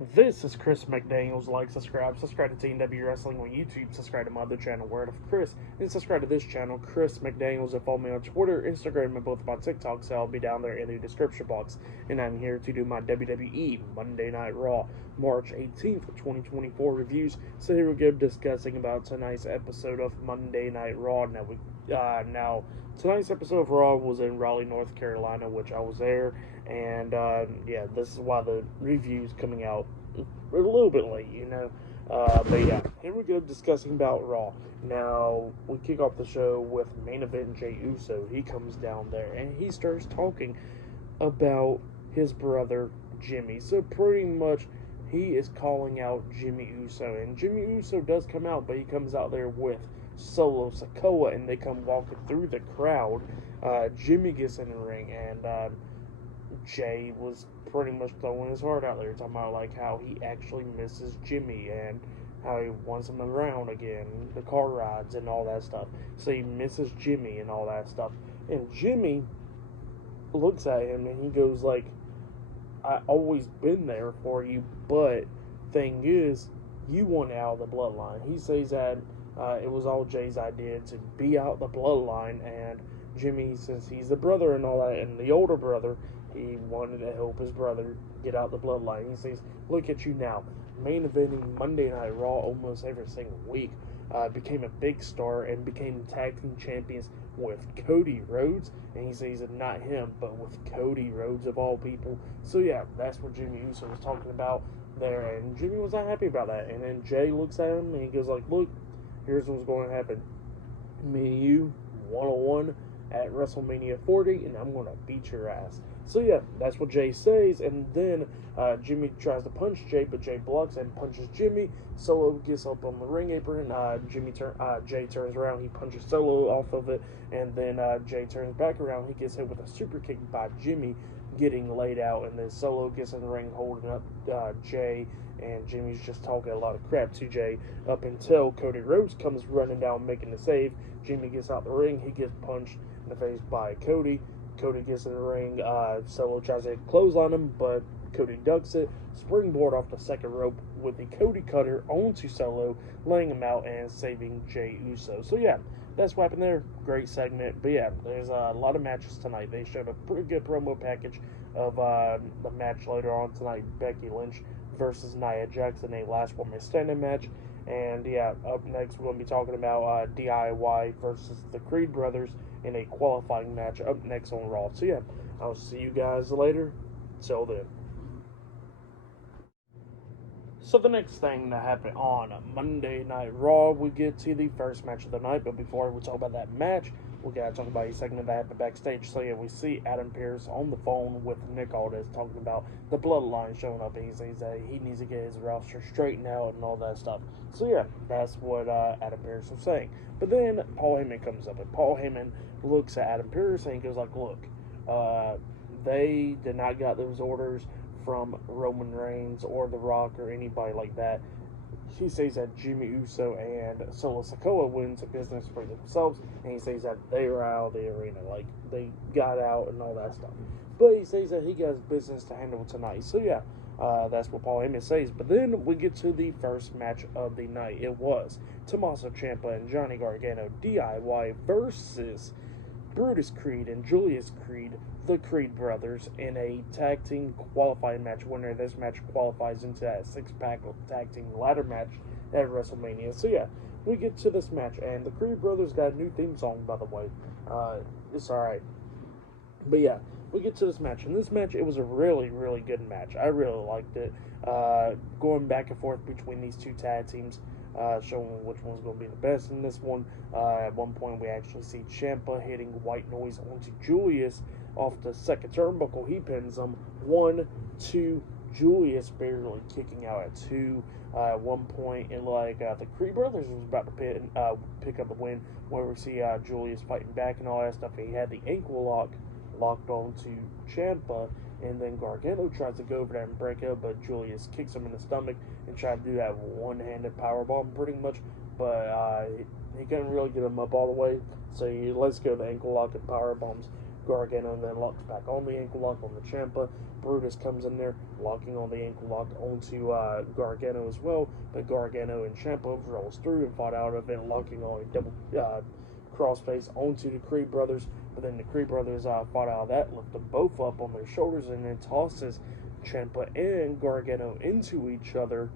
This is Chris McDaniels. Like, subscribe to TNW Wrestling on YouTube, subscribe to my other channel, Word of Chris, and subscribe to this channel, Chris McDaniels, and follow me on Twitter, Instagram, and both my TikToks, so I'll be down there in the description box. And I'm here to do my WWE Monday Night Raw, March 18th, 2024 reviews. So here we go, discussing about tonight's episode of Monday Night Raw. Now tonight's episode of Raw was in Raleigh, North Carolina, which I was there, and yeah, this is why the review's coming out a little bit late. But yeah, here we go, discussing about Raw. Now, we kick off the show with main event Jey Uso. He comes down there, and he starts talking about his brother, Jimmy. So pretty much, he is calling out Jimmy Uso, and Jimmy Uso does come out, but he comes out there with Solo Sikoa, and they come walking through the crowd. Jimmy gets in the ring, and Jay was pretty much throwing his heart out there, talking about like how he actually misses Jimmy and how he wants him around again, the car rides and all that stuff. So he misses Jimmy and all that stuff. And Jimmy looks at him and he goes like, I always been there for you, but thing is, you want out of the bloodline. He says that it was all Jay's idea to be out the bloodline, and Jimmy, since he's the brother and all that, and the older brother, he wanted to help his brother get out the bloodline. He says, look at you now, main eventing Monday Night Raw almost every single week, became a big star and became tag team champions with Cody Rhodes, and he says not him, but with Cody Rhodes of all people. So yeah, that's what Jimmy Uso was talking about there, and Jimmy was not happy about that. And then Jay looks at him and he goes like, look, here's what's going to happen. Me and you, one-on-one at WrestleMania 40, and I'm going to beat your ass. So yeah, that's what Jay says, and then Jimmy tries to punch Jay, but Jay blocks and punches Jimmy. Solo gets up on the ring apron, Jay turns around, he punches Solo off of it, and then Jay turns back around, he gets hit with a super kick by Jimmy, getting laid out, and then Solo gets in the ring holding up Jay, and Jimmy's just talking a lot of crap to Jay up until Cody Rhodes comes running down making the save. Jimmy gets out the ring, he gets punched in the face by Cody. Cody gets in the ring, Solo tries to clothesline him, but Cody ducks it, springboard off the second rope with the Cody cutter onto Solo, laying him out and saving Jey Uso. So yeah, that's what happened there. Great segment. But yeah, there's a lot of matches tonight. They showed a pretty good promo package of the match later on tonight, Becky Lynch versus Nia Jackson, a last woman standing match. And yeah, up next we're going to be talking about DIY versus the Creed brothers in a qualifying match up next on Raw. So yeah, I'll see you guys later. Till then. So the next thing that happened on Monday Night Raw, we get to the first match of the night. But before we talk about that match, we gotta talk about a segment that happened backstage. So yeah, we see Adam Pearce on the phone with Nick Aldis talking about the bloodline showing up. And he says that he needs to get his roster straightened out and all that stuff. So yeah, that's what Adam Pearce was saying. But then Paul Heyman comes up, and Paul Heyman looks at Adam Pearce and he goes like, look, they did not get those orders from Roman Reigns or The Rock or anybody like that. He says that Jimmy Uso and Solo Sikoa went into business for themselves, and he says that they were out of the arena, like they got out and all that stuff. But he says that he has business to handle tonight. So yeah, that's what Paul Heyman says. But then we get to the first match of the night. It was Tommaso Ciampa and Johnny Gargano, DIY versus Brutus Creed and Julius Creed, the Creed brothers, in a tag team qualifying match. Winner of this match qualifies into that six-pack tag team ladder match at WrestleMania. So yeah, we get to this match, and the Creed brothers got a new theme song, by the way. It's alright. But yeah, we get to this match, and this match, it was a really, really good match. I really liked it. Going back and forth between these two tag teams, showing which one's going to be the best in this one. At one point, we actually see Ciampa hitting White Noise onto Julius off the second turnbuckle. He pins him 1, 2. Julius barely kicking out at 2. At one point, in the Creed brothers was about to pick up the win, where we see Julius fighting back and all that stuff. He had the ankle locked onto Ciampa, and then Gargano tries to go over there and break up, but Julius kicks him in the stomach and tried to do that one-handed powerbomb pretty much, but he couldn't really get him up all the way, so he lets go of the ankle lock and power bombs Gargano then locks back on the ankle lock on the Ciampa. Brutus comes in there, locking on the ankle lock onto Gargano as well, but Gargano and Ciampa rolls through and fought out of it, locking on a double crossface onto the Creed brothers. But then the Creed brothers fought out of that, lift them both up on their shoulders, and then tosses Ciampa and Gargano into each other,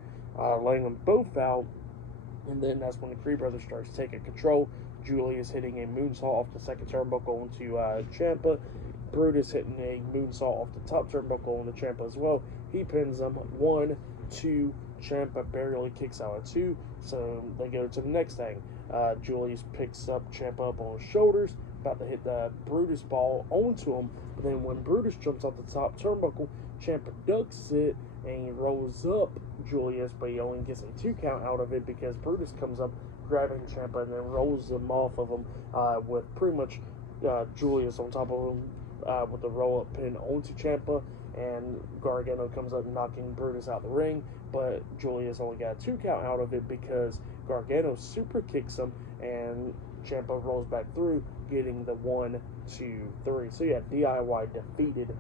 laying them both out. And then that's when the Creed brothers starts taking control. Julius hitting a moonsault off the second turnbuckle onto Ciampa. Brutus hitting a moonsault off the top turnbuckle on the Ciampa as well. He pins them 1, 2. Ciampa barely kicks out at 2, so they go to the next thing. Julius picks up Ciampa up on his shoulders, about to hit the Brutus ball onto him. But then when Brutus jumps off the top turnbuckle, Ciampa ducks it and he rolls up Julius, but he only gets a 2 count out of it because Brutus comes up grabbing Ciampa and then rolls him off of him with pretty much Julius on top of him with the roll-up pin onto Ciampa, and Gargano comes up knocking Brutus out the ring, but Julius only got a 2 count out of it because Gargano super kicks him and Ciampa rolls back through, getting the 1, 2, 3. So yeah, DIY defeated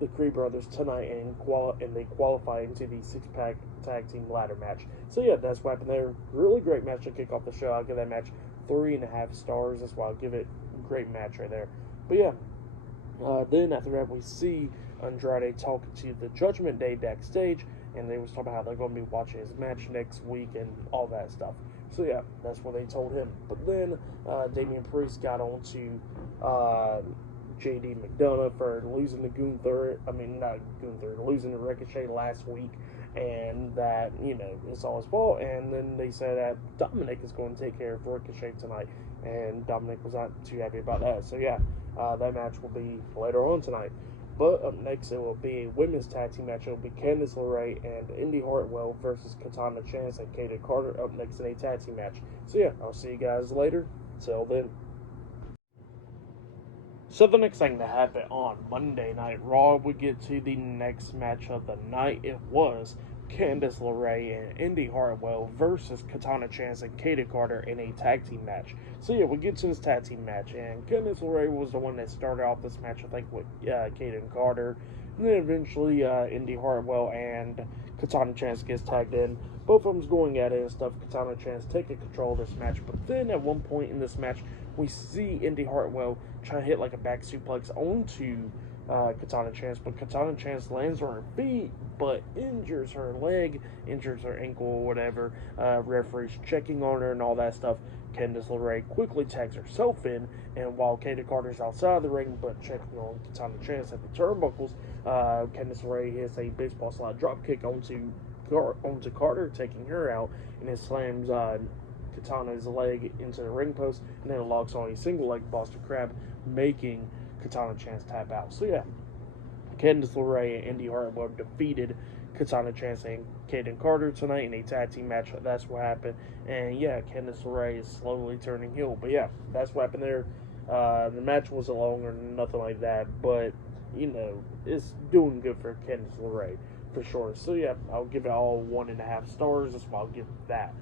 the Creed brothers tonight and they qualify into the 6-pack tag team ladder match. So yeah, that's what happened there. Really great match to kick off the show. I'll give that match 3.5 stars. That's why I'll give it a great match right there. But yeah, then after that we see Andrade talking to the Judgment Day backstage, and they was talking about how they're going to be watching his match next week and all that stuff. So yeah, that's what they told him. But then Damian Priest got on to JD McDonough for losing to losing to Ricochet last week, and that, it's all his fault. And then they said that Dominic is going to take care of Ricochet tonight, and Dominic was not too happy about that. So yeah, that match will be later on tonight. But up next, it will be a women's tag team match. It will be Candice LeRae and Indy Hartwell versus Katana Chance and Kaden Carter up next in a tag team match. So yeah, I'll see you guys later. Till then. So the next thing that happened on Monday Night Raw, we get to the next match of the night. It was Candice LeRae and Indy Hartwell versus Katana Chance and Kaden Carter in a tag team match. So yeah, we get to this tag team match, and Candice LeRae was the one that started off this match, I think, with Kaden Carter. And then eventually Indy Hartwell and Katana Chance gets tagged in. Both of them's going at it and stuff. Katana Chance taking control of this match. But then at one point in this match, we see Indy Hartwell try to hit like a back suplex onto Katana Chance, but Katana Chance lands on her feet, but injures her leg, injures her ankle or whatever. Referee's checking on her and all that stuff. Candice LeRae quickly tags herself in, and while Kaden Carter's outside of the ring but checking on Katana Chance at the turnbuckles, Candice LeRae hits a baseball slide dropkick onto Carter, taking her out, and it slams Katana's leg into the ring post, and then it locks on a single leg Boston Crab, making Katana Chance tap out. So yeah, Candice LeRae and Indy Hartwell defeated Katana Chance and Kaden Carter tonight in a tag team match. That's what happened. And yeah, Candice LeRae is slowly turning heel. But yeah, that's what happened there. The match wasn't long or nothing like that, but it's doing good for Candice LeRae for sure. So yeah, I'll give it all 1.5 stars. That's why I'll give that.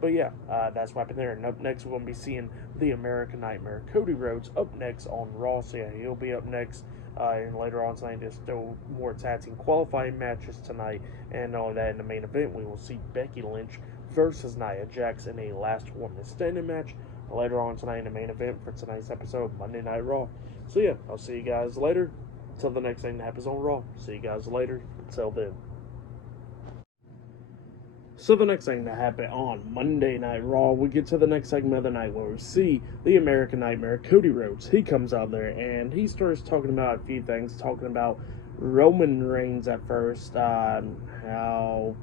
But yeah, that's what happened there. And up next, we're going to be seeing the American Nightmare, Cody Rhodes, up next on Raw. So yeah, he'll be up next. And later on tonight, there's still more tag team qualifying matches tonight. And all that in the main event, we will see Becky Lynch versus Nia Jax in a last woman standing match. Later on tonight in the main event for tonight's episode of Monday Night Raw. So yeah, I'll see you guys later. Until the next thing that happens on Raw. See you guys later. Until then. So the next thing that happened on Monday Night Raw, we get to the next segment of the night where we see the American Nightmare, Cody Rhodes. He comes out there and he starts talking about a few things, talking about Roman Reigns at first, how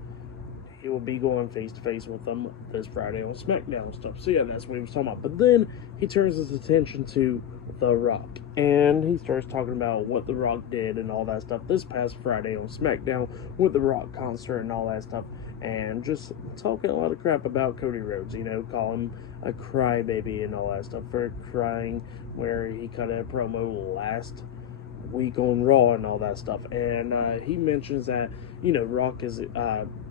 he will be going face-to-face with them this Friday on SmackDown and stuff. So yeah, that's what he was talking about. But then he turns his attention to The Rock, and he starts talking about what The Rock did and all that stuff this past Friday on SmackDown with The Rock concert and all that stuff. And just talking a lot of crap about Cody Rhodes, call him a crybaby and all that stuff for crying where he cut a promo last week on Raw and all that stuff. And he mentions that, Rock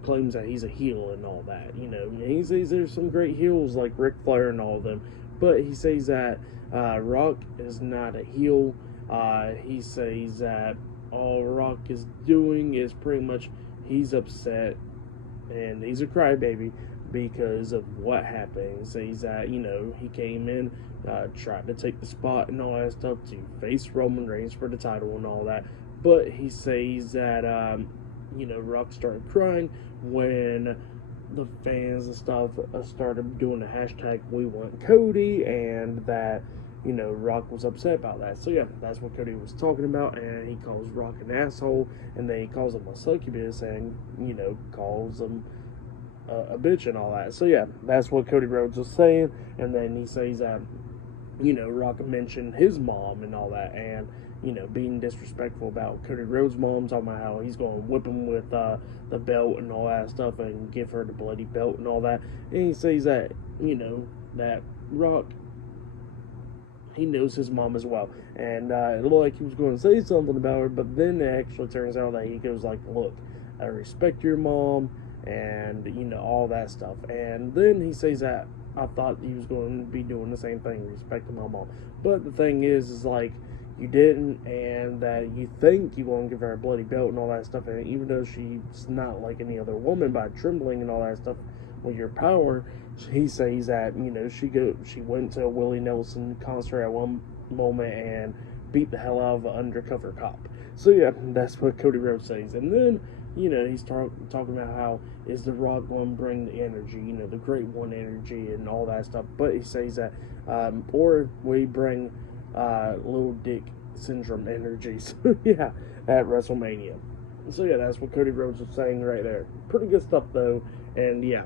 claims that he's a heel and all that. He says there's some great heels like Ric Flair and all of them. But he says that Rock is not a heel He says that all Rock is doing is pretty much he's upset and he's a crybaby because of what happened. He says that, he came in, tried to take the spot and all that stuff to face Roman Reigns for the title and all that. But he says that, Rock started crying when the fans and stuff started doing the hashtag We Want Cody, and that Rock was upset about that. So yeah, that's what Cody was talking about, and he calls Rock an asshole, and then he calls him a succubus, and calls him a bitch and all that. So yeah, that's what Cody Rhodes was saying, and then he says that Rock mentioned his mom and all that, and being disrespectful about Cody Rhodes' mom, talking about how he's going to whip him with the belt and all that stuff and give her the bloody belt and all that. And he says that, that Rock, he knows his mom as well. And it looked like he was going to say something about her, but then it actually turns out that he goes like, look, I respect your mom and, all that stuff. And then he says that I thought he was going to be doing the same thing, respecting my mom. But the thing is like, you didn't, and that you think you want to give her a bloody belt and all that stuff, and even though she's not like any other woman by trembling and all that stuff with your power, he says that, she went to a Willie Nelson concert at one moment and beat the hell out of an undercover cop. So yeah, that's what Cody Rhodes says. And then, he's talking about how is The Rock going to bring the energy, the Great One energy and all that stuff. But he says that, or we bring little dick syndrome energy. So yeah, at WrestleMania. So yeah, that's what Cody Rhodes was saying right there. Pretty good stuff though. And yeah,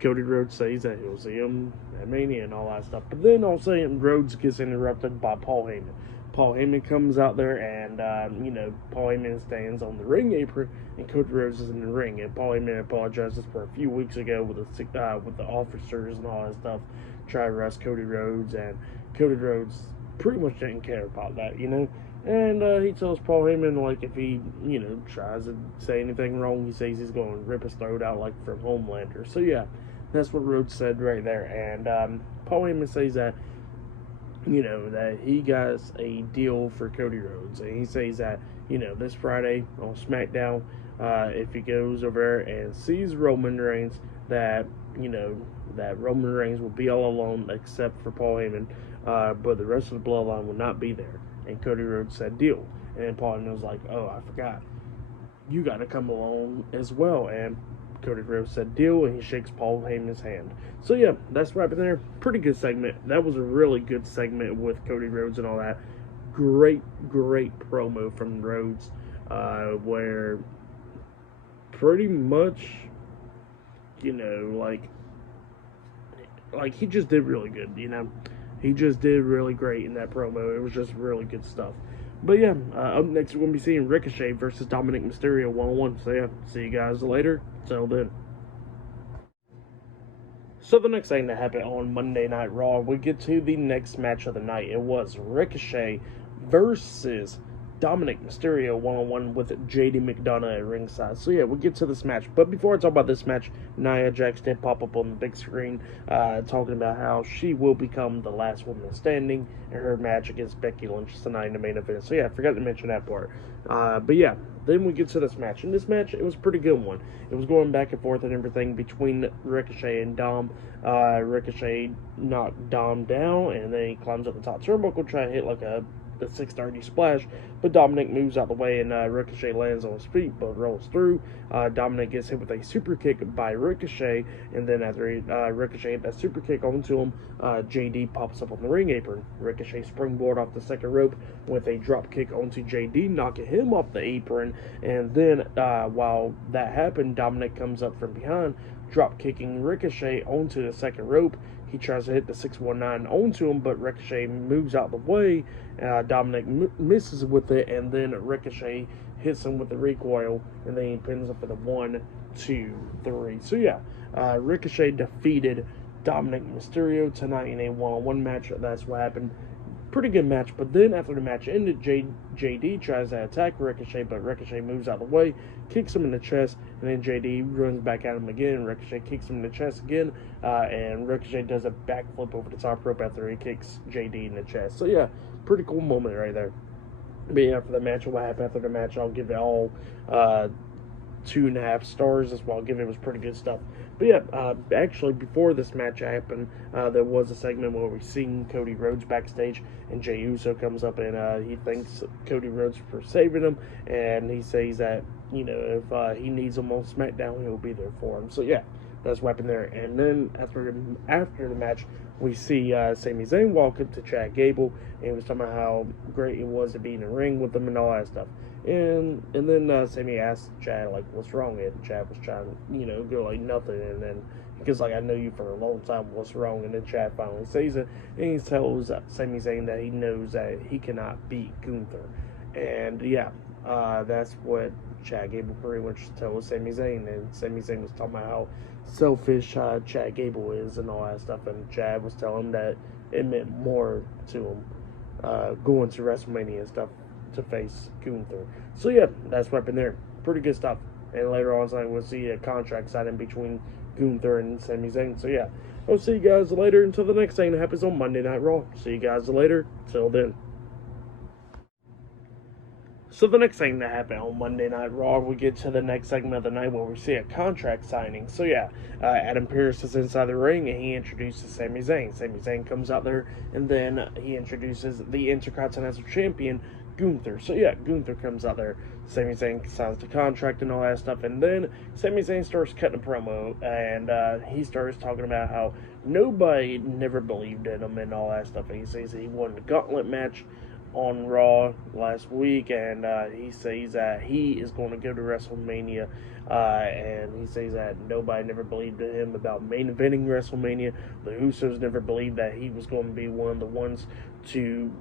Cody Rhodes says that he'll see him at Mania and all that stuff. But then all of a sudden, Rhodes gets interrupted by Paul Heyman. Paul Heyman comes out there, and Paul Heyman stands on the ring apron, and Cody Rhodes is in the ring. And Paul Heyman apologizes for a few weeks ago with the officers and all that stuff, try to arrest Cody Rhodes, and Cody Rhodes pretty much didn't care about that, And he tells Paul Heyman, like, if he, tries to say anything wrong, he says he's going to rip his throat out, like from Homelander. So yeah, that's what Rhodes said right there. And Paul Heyman says that, that he got a deal for Cody Rhodes. And he says that, this Friday on SmackDown, if he goes over there and sees Roman Reigns, that, that Roman Reigns will be all alone except for Paul Heyman, but the rest of the bloodline will not be there. And Cody Rhodes said, deal. And Paul Heyman was like, oh, I forgot. You got to come along as well. And Cody Rhodes said, deal, and he shakes Paul Heyman's hand. So yeah, that's right there. Pretty good segment. That was a really good segment with Cody Rhodes and all that. Great promo from Rhodes, where pretty much, like he just did really good, He just did really great in that promo. It was just really good stuff. But yeah, up next we're going to be seeing Ricochet versus Dominic Mysterio 1-on-1. So yeah, see you guys later. Till then. So the next thing that happened on Monday Night Raw, we get to the next match of the night. It was Ricochet versus Dominic Mysterio 1-on-1 with JD McDonough at ringside. So yeah, we'll get to this match. But before I talk about this match, Nia Jax did pop up on the big screen talking about how she will become the last woman standing in her match against Becky Lynch tonight in the main event. So yeah, I forgot to mention that part. But yeah, then we get to this match. And this match, it was a pretty good one. It was going back and forth and everything between Ricochet and Dom. Ricochet knocked Dom down, and then he climbs up the top turnbuckle, trying to hit like the 630 splash, but Dominic moves out the way, and Ricochet lands on his feet but rolls through. Dominic gets hit with a super kick by Ricochet, and then after Ricochet hit that super kick onto him, JD pops up on the ring apron. Ricochet springboard off the second rope with a drop kick onto JD, knocking him off the apron, and then while that happened, Dominic comes up from behind, drop kicking Ricochet onto the second rope. He tries to hit the 619 onto him, but Ricochet moves out the way. Dominic misses with it, and then Ricochet hits him with the recoil, and then he pins him for the 1, 2, 3. So yeah, Ricochet defeated Dominic Mysterio tonight in a 1-on-1 match. That's what happened. pretty good match. But then after the match ended, JD tries to attack Ricochet, but Ricochet moves out of the way, kicks him in the chest, and then JD runs back at him again. Ricochet kicks him in the chest again, and Ricochet does a backflip over the top rope after he kicks JD in the chest. So yeah, pretty cool moment right there. But yeah, for the match, what happened after the match, I'll give it all 2.5 stars. That's what I'll give it. It was pretty good stuff. But yeah, actually, before this match happened, there was a segment where we seen Cody Rhodes backstage, and Jey Uso comes up and he thanks Cody Rhodes for saving him, and he says that, you know, if he needs him on SmackDown, he'll be there for him. So yeah, that's what happened there. And then after the match, we see Sami Zayn walk up to Chad Gable, and he was talking about how great it was to be in the ring with him and all that stuff. And then Sami asked Chad, like, what's wrong? And Chad was trying to, you know, go like nothing. And then because, like, I know you for a long time, what's wrong? And then Chad finally says it, and he tells Sami Zayn that he knows that he cannot beat Gunther. And yeah, that's what Chad Gable pretty much told Sami Zayn. And Sami Zayn was talking about how selfish Chad Gable is and all that stuff. And Chad was telling him that it meant more to him going to WrestleMania and stuff to face Gunther. So yeah, that's what happened there. Pretty good stuff. And later on tonight, we'll see a contract signing between Gunther and Sami Zayn. So yeah, I'll see you guys later until the next thing that happens on Monday Night Raw. See you guys later. Till then. So the next thing that happened on Monday Night Raw, we get to the next segment of the night where we see a contract signing. So yeah, Adam Pearce is inside the ring and he introduces Sami Zayn. Sami Zayn comes out there and then he introduces the Intercontinental Champion, Gunther. So yeah, Gunther comes out there. Sami Zayn signs the contract and all that stuff, and then Sami Zayn starts cutting a promo, and he starts talking about how nobody never believed in him and all that stuff. And he says he won the gauntlet match on Raw last week, and he says that he is going to go to WrestleMania, and he says that nobody never believed in him about main eventing WrestleMania. The Usos never believed that he was going to be one of the ones to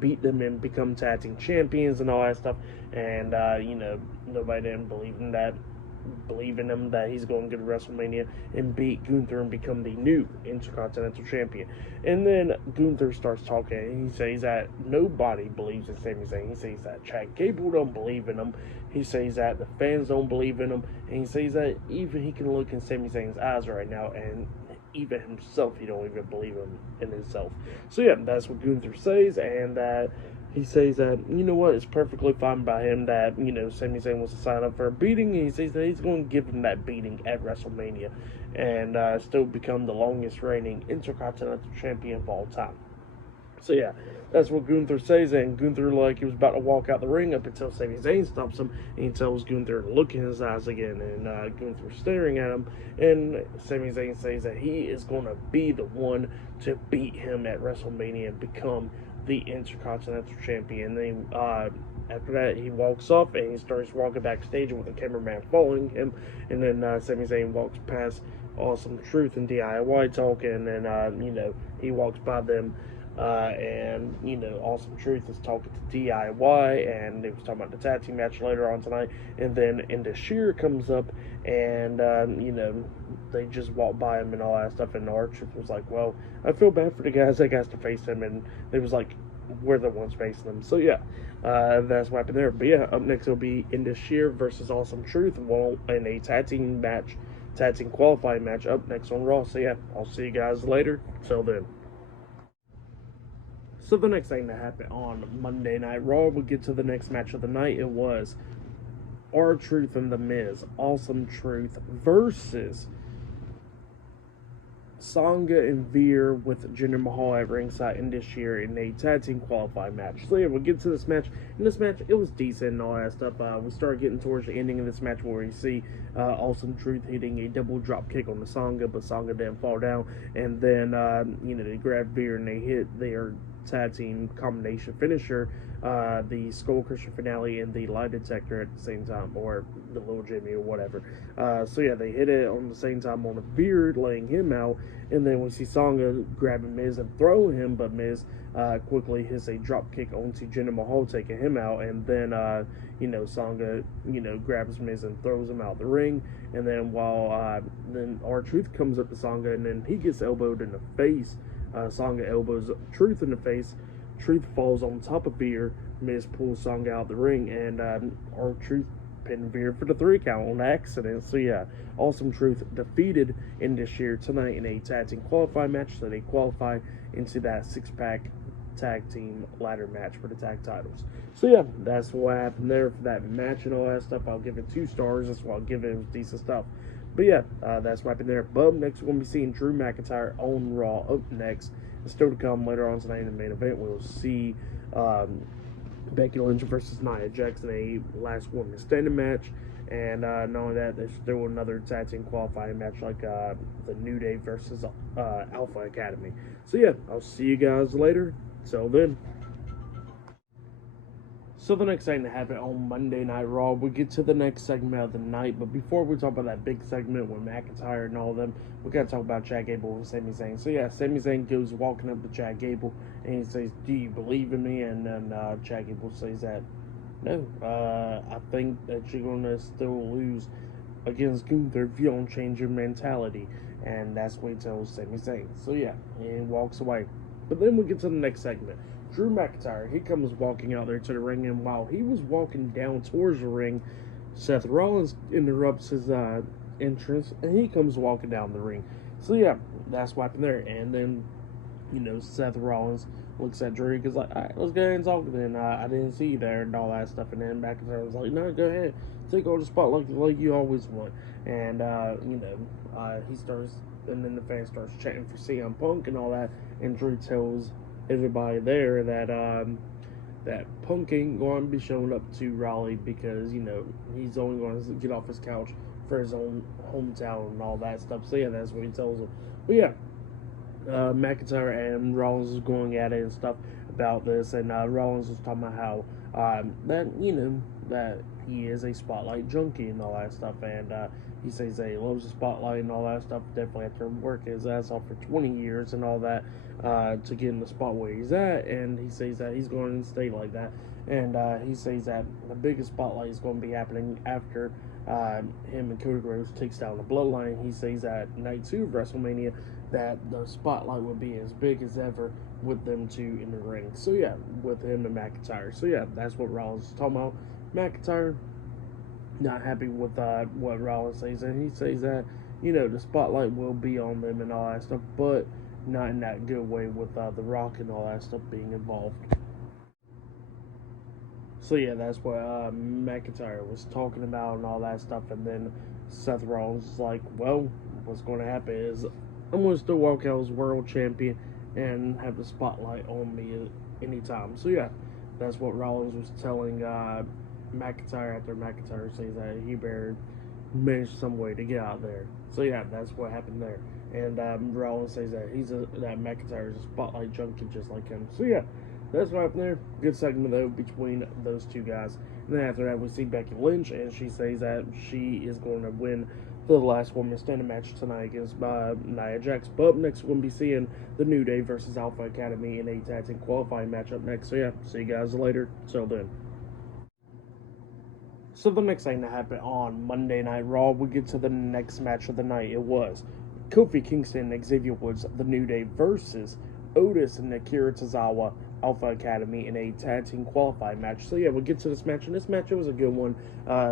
beat them and become tag team champions and all that stuff, and you know, nobody didn't believe in him that he's going to go to WrestleMania and beat Gunther and become the new Intercontinental Champion. And then Gunther starts talking, and he says that nobody believes in Sami Zayn. He says that Chad Gable don't believe in him. He says that the fans don't believe in him. And he says that even he can look in Sami Zayn's eyes right now, and even himself, he don't even believe in himself. So yeah, that's what Gunther says, and that he says that, you know what, it's perfectly fine by him that, you know, Sami Zayn wants to sign up for a beating, and he says that he's going to give him that beating at WrestleMania and still become the longest reigning Intercontinental Champion of all time. So yeah, that's what Gunther says, and Gunther, like, he was about to walk out the ring up until Sami Zayn stops him, and he tells Gunther to look in his eyes again, and Gunther's staring at him, and Sami Zayn says that he is going to be the one to beat him at WrestleMania and become the Intercontinental Champion. And then after that, he walks off and he starts walking backstage with the cameraman following him. And then Sami Zayn walks past Awesome Truth and DIY talking, and then you know, he walks by them. And you know, Awesome Truth is talking to DIY, and they was talking about the tag team match later on tonight. And then Indashir comes up, and you know, they just walk by him and all that stuff. And R-Truth was like, "Well, I feel bad for the guys that got to face him," and they was like, "We're the ones facing them." So yeah, that's what happened there. But yeah, up next will be Indashir versus Awesome Truth, in a tag team qualifying match up next on Raw. So yeah, I'll see you guys later. Till then. So the next thing that happened on Monday Night Raw, we get to the next match of the night. It was R-Truth and The Miz, Awesome Truth versus Sangha and Veer with Jinder Mahal at ringside in this year in a tag team qualifying match. So yeah, we'll get to this match. In this match, it was decent and all that stuff. We start getting towards the ending of this match where you see Awesome Truth hitting a double drop kick on the Sangha, but Sangha didn't fall down. And then, you know, they grab Veer and they hit their tag team combination finisher, the Skull Crusher finale and the lie detector at the same time, or the little Jimmy or whatever. So yeah, they hit it on the same time on the Veer, laying him out, and then we see Sangha grabbing Miz and throwing him, but Miz quickly hits a drop kick onto Jinder Mahal, taking him out, and then you know, Sangha, you know, grabs Miz and throws him out the ring, and then while then R-Truth comes up to Sangha, and then he gets elbowed in the face. Sangha elbows Truth in the face, Truth falls on top of Veer. Miz pulls Song out of the ring, and R-Truth pinned Veer for the 3 count on accident. So yeah, Awesome Truth defeated in this year tonight in a tag team qualifying match, so they qualify into that 6-pack tag team ladder match for the tag titles. So yeah, that's what happened there for that match and all that stuff. I'll give it 2 stars. That's why I'll give it decent stuff. But yeah, that's what happened there. But next we're going to be seeing Drew McIntyre on Raw up next. And still to come later on tonight in the main event, we'll see Becky Lynch versus Nia Jax in a last woman standing match. And not only that, there's still another tag team qualifying match like the New Day versus Alpha Academy. So yeah, I'll see you guys later. Till then. So the next thing that happened on Monday Night Raw, we get to the next segment of the night. But before we talk about that big segment with McIntyre and all of them, we got to talk about Chad Gable and Sami Zayn. So yeah, Sami Zayn goes walking up to Chad Gable and he says, "Do you believe in me?" And then Chad Gable says that, "No, I think that you're going to still lose against Gunther if you don't change your mentality." And that's what he tells Sami Zayn. So yeah, and walks away. But then we get to the next segment. Drew McIntyre, he comes walking out there to the ring, and while he was walking down towards the ring, Seth Rollins interrupts his entrance, and he comes walking down the ring. So yeah, that's what happened there. And then, Seth Rollins looks at Drew, because like, all right, let's go ahead and talk then. I didn't see you there and all that stuff. And then McIntyre was like, no, go ahead, take over the spot like you always want. And he starts, and then the fans starts chanting for CM Punk and all that. And Drew tells everybody there that that Punk ain't going to be showing up to Raleigh because he's only going to get off his couch for his own hometown and all that stuff. So yeah, that's what he tells him. But yeah, McIntyre and Rollins was going at it and stuff about this, and Rollins was talking about how that he is a spotlight junkie and all that stuff, and he says that he loves the spotlight and all that stuff. Definitely after working his ass off for 20 years and all that to get in the spot where he's at, and he says that he's going to stay like that. And he says that the biggest spotlight is going to be happening after him and Cody Rhodes takes down the Bloodline. He says that night 2 of WrestleMania that the spotlight will be as big as ever with them two in the ring. So yeah, with him and McIntyre. So yeah, that's what Rollins is talking about. McIntyre not happy with what Rollins says, and he says that the spotlight will be on them and all that stuff, but not in that good way with The Rock and all that stuff being involved. So yeah, that's what McIntyre was talking about and all that stuff. And then Seth Rollins is like, well, what's going to happen is I'm going to still walk out as world champion and have the spotlight on me anytime. So yeah, that's what Rollins was telling McIntyre after McIntyre says that he better manage some way to get out there. So yeah, that's what happened there. And Rollins says that that McIntyre is a spotlight junkie just like him. So yeah, that's what happened there. Good segment though between those two guys. And then after that we see Becky Lynch, and she says that she is going to win the last woman standing match tonight against Nia Jax. But next we're going to be seeing the New Day versus Alpha Academy in a tag team qualifying match up next. So yeah, see you guys later. Till then. So the next thing that happened on Monday Night Raw, we get to the next match of the night. It was Kofi Kingston and Xavier Woods, the New Day versus Otis and Akira Tozawa, Alpha Academy, in a tag team qualifying match. So yeah, we'll get to this match, and this match, it was a good one.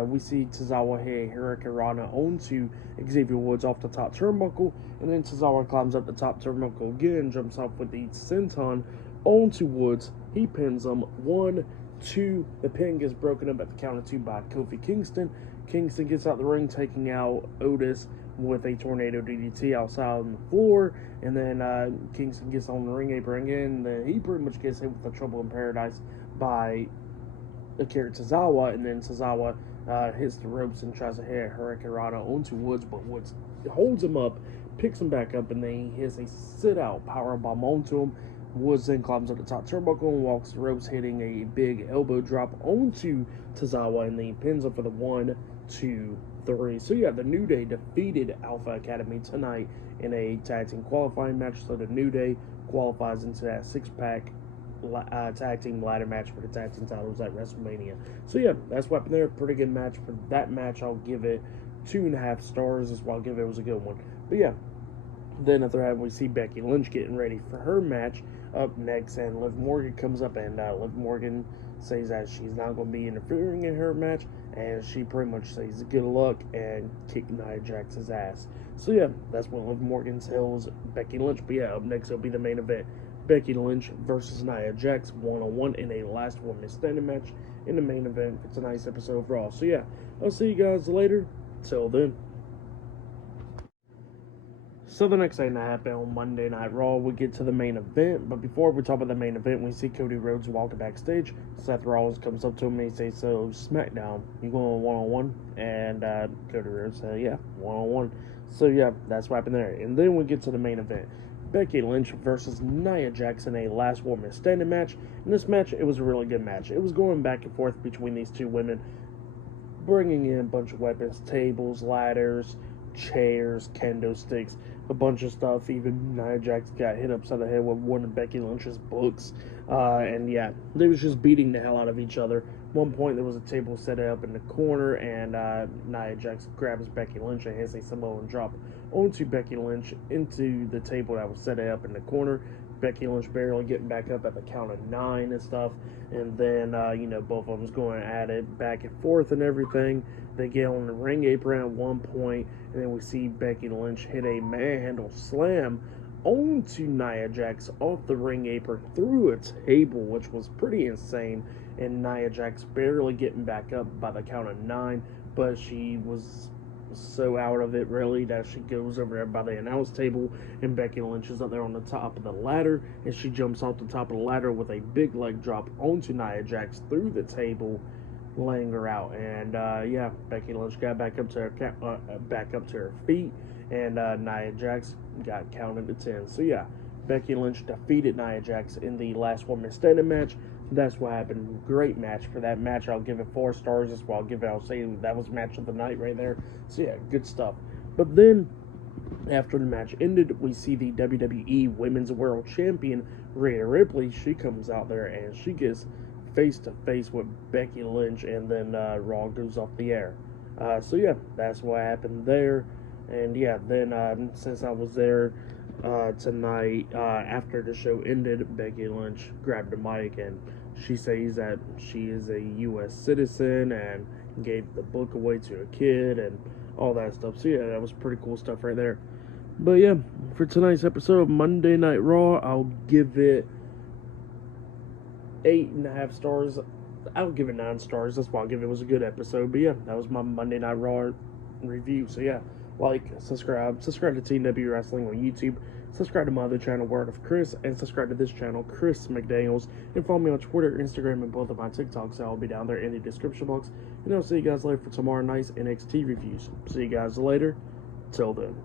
We see Tozawa hit Hurricane Rana onto Xavier Woods off the top turnbuckle, and then Tozawa climbs up the top turnbuckle again, jumps off with the senton onto Woods. He pins him 1, 2. The pin gets broken up at the count of 2 by Kofi Kingston. Kingston gets out the ring, taking out Otis with a tornado DDT outside on the floor, and then Kingston gets on the ring apron again, and he pretty much gets hit with the Trouble in Paradise by Akira Tozawa, and then Tozawa hits the ropes and tries to hit Hurricane Rana onto Woods, but Woods holds him up, picks him back up, and then he hits a sit-out powerbomb onto him. Woods then climbs up the top turnbuckle and walks the ropes, hitting a big elbow drop onto Tozawa, and then he pins him for the 1, 2, 3. So yeah, the New Day defeated Alpha Academy tonight in a tag team qualifying match. So the New Day qualifies into that 6-pack tag team ladder match for the tag team titles at WrestleMania. So yeah, that's what happened there. Pretty good match. For that match, I'll give it 2.5 stars. That's why I'll give it. It was a good one. But yeah, then after that, we see Becky Lynch getting ready for her match up next, and Liv Morgan comes up, and Liv Morgan says that she's not going to be interfering in her match, and she pretty much says good luck and kick Nia Jax's ass. So yeah, that's when Liv Morgan tells Becky Lynch. But yeah, up next will be the main event. Becky Lynch versus Nia Jax 1-on-1 in a last woman standing match in the main event. It's a nice episode of Raw. So yeah, I'll see you guys later. Till then. So the next thing that happened on Monday Night Raw, we get to the main event. But before we talk about the main event, we see Cody Rhodes walking backstage. Seth Rollins comes up to him and he says, "So SmackDown, you going one-on-one?" And Cody Rhodes said, "Yeah, one-on-one." So yeah, that's what happened there. And then we get to the main event. Becky Lynch versus Nia Jax in a last woman standing match. In this match, it was a really good match. It was going back and forth between these two women, bringing in a bunch of weapons, tables, ladders, chairs, kendo sticks, a bunch of stuff. Even Nia Jax got hit upside the head with one of Becky Lynch's books. And yeah, they was just beating the hell out of each other. At one point, there was a table set up in the corner, and Nia Jax grabs Becky Lynch and hits a Samoan drop onto Becky Lynch into the table that was set up in the corner. Becky Lynch barely getting back up at the count of 9 and stuff. And then, both of them's going at it back and forth and everything. They get on the ring apron at one point, and then we see Becky Lynch hit a manhandle slam onto Nia Jax off the ring apron through a table, which was pretty insane. And Nia Jax barely getting back up by the count of 9, but she was so out of it really that she goes over there by the announce table, and Becky Lynch is up there on the top of the ladder, and she jumps off the top of the ladder with a big leg drop onto Nia Jax through the table, laying her out. And yeah, Becky Lynch got back up to her feet, and Nia Jax got counted to 10. So yeah, Becky Lynch defeated Nia Jax in the last woman standing match. That's what happened. Great match. For that match, I'll give it 4 stars. That's why I'll say that was match of the night right there. So yeah, good stuff. But then, after the match ended, we see the WWE Women's World Champion, Rhea Ripley. She comes out there and she gets face to face with Becky Lynch, and then Raw goes off the air. So yeah, that's what happened there. And yeah, then since I was there tonight, after the show ended, Becky Lynch grabbed the mic and she says that she is a U.S. citizen and gave the book away to a kid and all that stuff. So yeah, that was pretty cool stuff right there. But yeah, for tonight's episode of Monday Night Raw, I'll give it 8.5 stars. I'll give it 9 stars. That's why I'll give it. It was a good episode. But yeah, that was my Monday Night Raw review. So yeah, like, subscribe to TW Wrestling on YouTube, subscribe to my other channel, Word of Chris, and subscribe to this channel, Chris McDaniels, and follow me on Twitter, Instagram, and both of my TikToks. I'll be down there in the description box, and I'll see you guys later for tomorrow night's NXT reviews. See you guys later. Till then.